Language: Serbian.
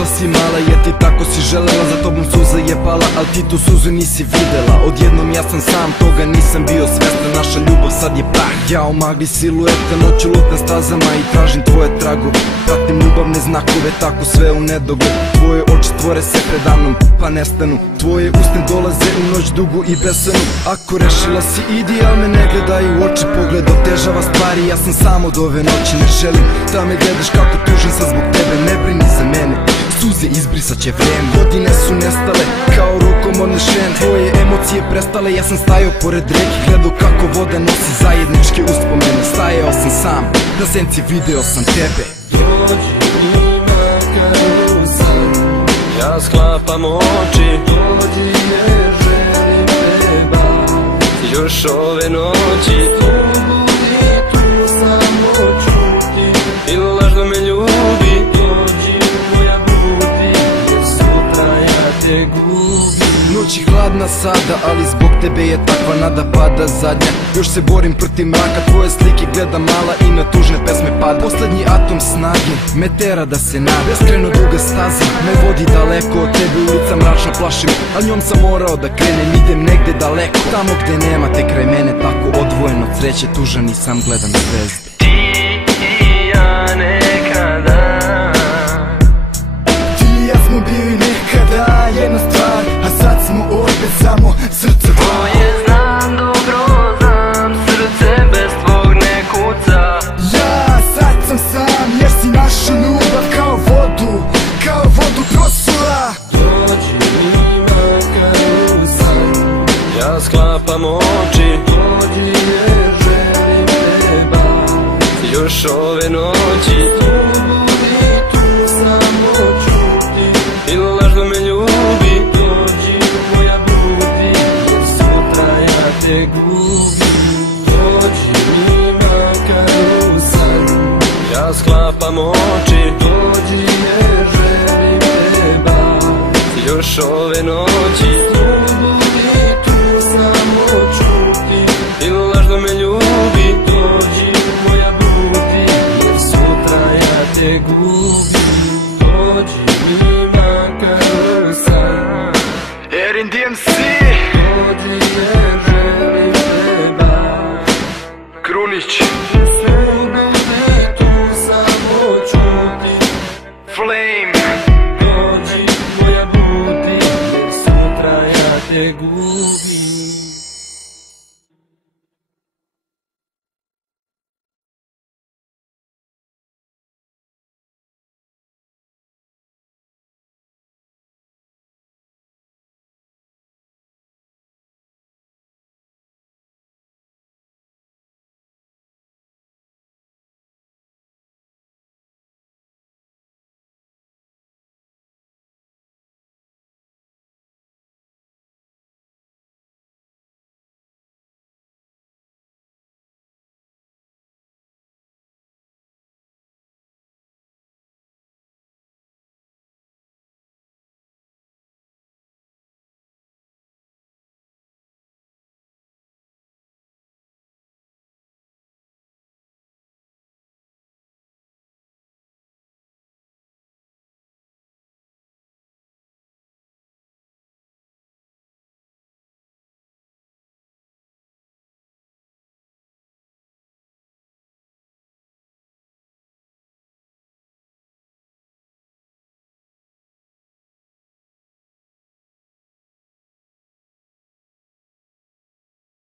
Izašla si mala jer ti tako si želela, za tobom suza je pala, al ti tu suzu nisi videla. Odjednom ja sam sam, toga nisam bio svestan, naša ljubav sad je prah. Ja u magli silueta, noću lutam stazama i tražim tvoje tragove. Pratim ljubavne znakove, tako sve u nedogled. Tvoje oči stvore se predamnom, pa nestanu. Tvoje usne dolaze u noć dugu i besanu. Ako rešila si, idi, al me ne gledaj u oči. Pogled otežava stvari, ja sam sam od ove noći. Ne želim da me gledaš kako tužan sam zbog tebe, ne brini za mene, suze izbrisat će vreme. Godine su nestale kao rukom odnešene, tvoje emocije prestale, ja sam stajao pored reke, gledao kako voda nosi zajedničke uspomene. Stajao sam sam, na senci video sam tebe. Dođi mi makar u san, ja sklapam oči. Dođi jer želim teba još ove noći. Budi tu, samo čuti i lažno me ljubi. Dođi moja budi, jer sutra ja te gubim. Noć je hladna sada, ali zbog tebe je takva nada pada zadnja. Još se borim protiv mraka, tvoje slike gledam mala i na tužne pesme pada. Poslednji atom snage me tera da se nada. Beskrajno duga staza me vodi daleko od tebe, ulica mračna plaši me, a njom sam morao da krenem, idem negde daleko, tamo gde nema te kraj mene, tako odvojen od sreće, tužan i sam gledam zvezde. Ti i ja nekada, ti i ja smo bili nekada jedna stvar, a sad smo opet samo srce tvoje znam, dobro znam, srce bez tvog ne kuca. Ja sad sam sam, jer si našu ljubav kao vodu prosula. Dođi mi makar u san, ja sklapam oči. Dođi jer želim teba još ove noći. Budi tu, samo čuti i lažno me ljubi. Dođi moja budi, jer sutra ja te gubim. Dođi mi makar u san, ja sklapam oči. Dođi jer želim teba još ove noći. Budi tu, samo čuti i lažno me ljubi. Dođi moja budi, jer sutra ja te gubim. Dođi mi makar u san, Erin DMC, dođi jer želim teba. Krunić.